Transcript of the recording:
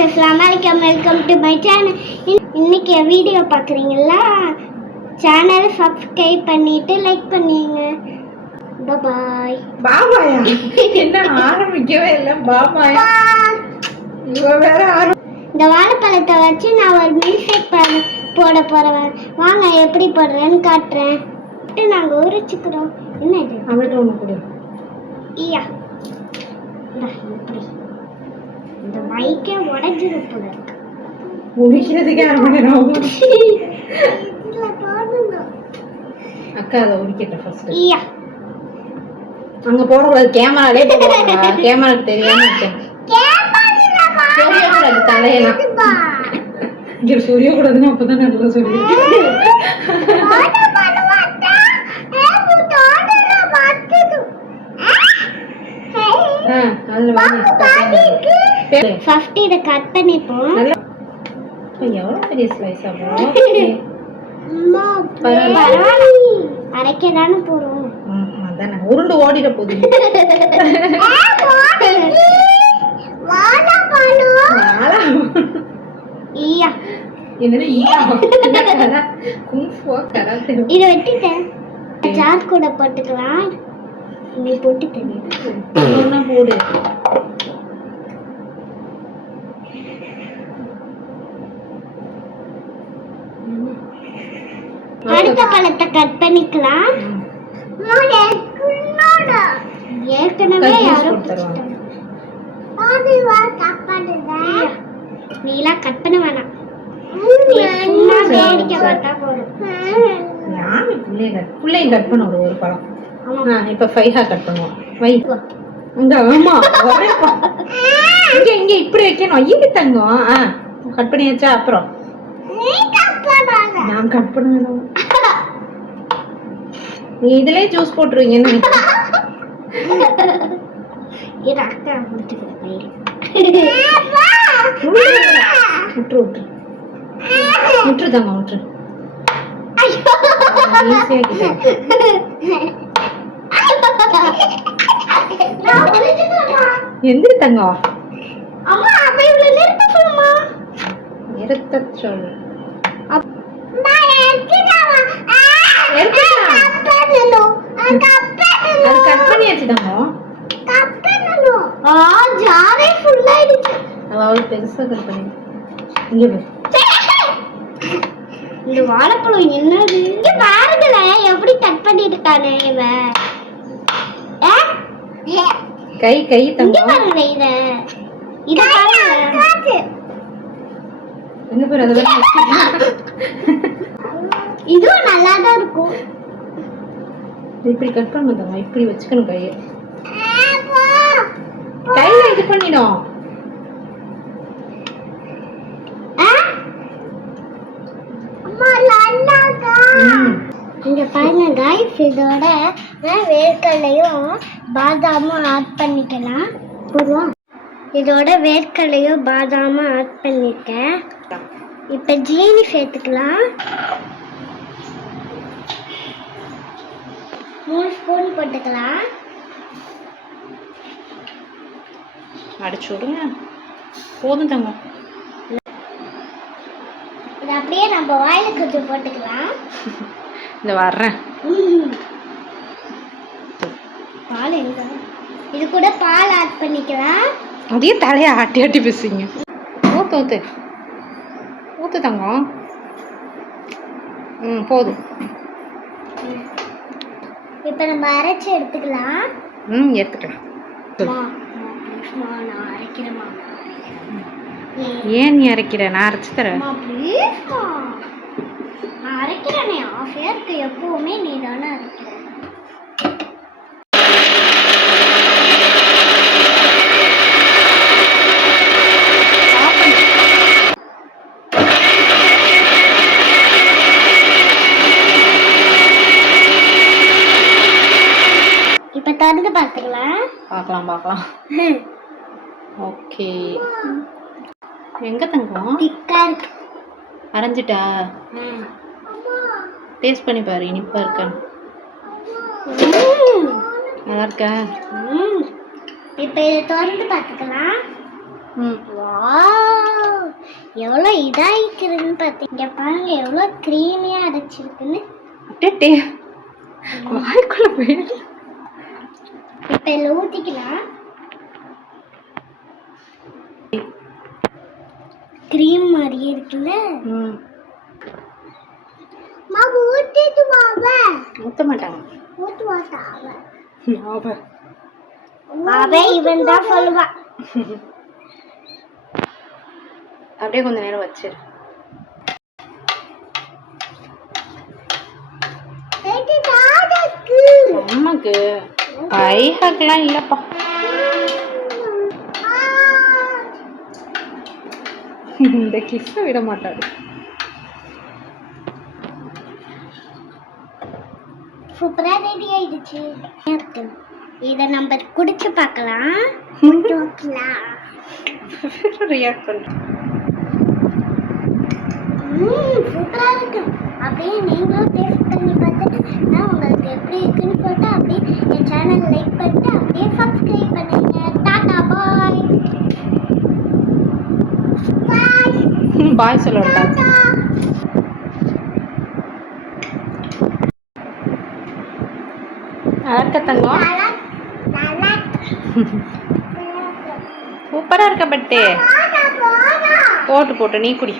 Welcome to my channel. இன்னைக்கு video பார்க்குறீங்களா? சேனலை சப்ஸ்கிரைப் பண்ணிட்டு லைக் பண்ணுங்க. பாய். பாபாயா என்ன ஆரம்பிக்கவே இல்லை. பாபாயா இவ வேற இந்த வாழைப்பழத்தை வச்சு நான் ஒரு மில்க் போட போறேன். வாங்க எப்படி போடுறேன்னு காட்டுறேன். நாங்க உரிச்சுக்கிறோம். என்ன இது? அவள்கிட்ட ஒன்று கொடு. ஐயா இப்படி இந்த மைக்கே உடைஞ்சிரு போல இருக்கு. உரிக்கிறதுக்கே ஆரம்பிக்கிறோம். அக்கா அதை உரிக்கட்ட ஃபர்ஸ்ட். ஐயா அங்க போடக்கூடாது, கேமராலே போடுவாங்க. கேமராக்கு தெரியாம இருக்கேன். தெரியக்கூடாது தலையெல்லாம். இங்க சொரியக்கூடாதுன்னு அப்பதான் நல்லா சொல்லி ஃபர்ஸ்ட் இத கட் பண்ணிப்போம். எவ்வளவு பெரிய ஸ்லைஸ் ஆகும். அரைக்க தானே போறோம். அதானே உருண்டு ஓடிட போகுது. இத வெட்டிட்டேன். சார்ட் கூட போட்டுக்கலாம். நீ போட்டு தெரியும் போடு. அடுத்த பழத்தை கட் பண்ணிக்கலாம். ஏற்கனவே யாரும் நீலாம் கட் பண்ண வேணாம். வேடிக்கை பார்த்தா போதும். பிள்ளையும் கட் பண்ண ஒரு பழம். இப்ப ஃபைஹா கட் பண்ணுவோம். வை இங்க. ஆமா இங்க இங்க இப்படி வைக்கணும். இங்க தங்கம். கட் பண்ணியாச்சா? அப்புறம் நான் கட் பண்ண வேணும். நீ இதுலயே ஜூஸ் போட்டுருவீங்க. முற்று தங்க முற்று. எந்திரி தங்கம். நிறுத்த சொல்லு. கட் பண்ணியாச்சு தங்கம். அவள் பெருசா கட் பண்ணி இங்க இந்த வாழைப்பழம் என்னது? இங்க பாருங்களேன் எப்படி கட் பண்ணிருக்கானே இவன். கை கை தங்கம். பாருங்க இத பாருங்க. எங்க பேர் அத இதுவும் நல்லா தான் இருக்கும். இப்படி கட் பண்ணுங்க. இப்படி வச்சுக்கணும் கையை. கையில இது பண்ணிடும். இங்க பாருங்க गाइस, இதோட வேர்க்கடலையும் பாதாமும் ஆட் பண்ணிக்கலாம். போதுமா? இதோட வேர்க்கடலையும் பாதாமும் ஆட் பண்ணிட்டேன். இப்ப ஜீனி சேர்த்துக்கலாம். 3 ஸ்பூன் போட்டுக்கலாம். அடிச்சு விடுங்க. போதும் தங்கம். இது அப்படியே நம்ம வாயில கொஞ்சம் போட்டுக்கலாம். இந்த வர்றேன். பால் எங்க? இது கூட பால் ஆட் பண்ணிக்கலாம். அப்படியே தலையை ஆட்டி ஆட்டி பேசுங்க. ஊத்து ஊத்து ஊத்து தங்கம். போதும். இப்போ நம்ம அரைச்சு எடுத்துக்கலாம். எடுத்துக்கலாம். ஏன் நீ அரைக்கிற? நான் அரைச்சு தரேன். நான் அரைக்கிறேனே. ஆஃபியருக்கு எப்பவுமே நீ தானே அரைக்கிற. இப்ப திறந்து பார்த்துக்கலாம். பார்க்கலாம். ஓகே. எங்க தங்கம்? திக்கா இருக்கு. அரைஞ்சிட்டா? டேஸ்ட் பண்ணி பாரு. இனிப்பா இருக்கா? நல்லா இருக்கா? இப்போ இதை திறந்து பார்த்துக்கலாம். வாவ் எவ்வளோ இதாகிக்கிறதுன்னு பார்த்தீங்க பாருங்க, எவ்வளோ க்ரீமியாக அரைச்சிருக்குன்னு. அப்படியே வாய்க்குள்ள போயிடு. இப்போ இதில் ஊற்றிக்கலாம். க்ரீம் மாதிரியே இருக்குல்ல. மாவு ஊற்றிட்டு வாவ. ஊற்ற மாட்டாங்க. ஊற்றுவாட்டா அவ அவன் இவன் தான் சொல்லுவான். அப்படியே கொஞ்ச நேரம் வச்சிரு. அம்மாக்கு பைஹாக்கெல்லாம் இல்லப்பா. இந்த கிஃப்ட் விட மாட்டாரு. சூப்பரா ரெடி ஆயிடுச்சு. இதை நம்ம குடிச்சு பார்க்கலாம். ரியாக்ட் பண்ணுறேன். சூப்பரா இருக்கு. அப்படியே நீங்களும் டேஸ்ட் பண்ணி பார்த்துட்டு நான் உங்களுக்கு எப்படி இருக்குன்னு போட்டு அப்படியே என் சேனல் லைக் பண்ணிட்டு அப்படியே சப்ஸ்கிரைப் பண்ணுங்க. டாடா பாய். பாய் பாய் சொல்லட்டா. நல்லா இருக்க தங்கம். சூப்பரா இருக்க பட்டு. போட்டு நீ குடி.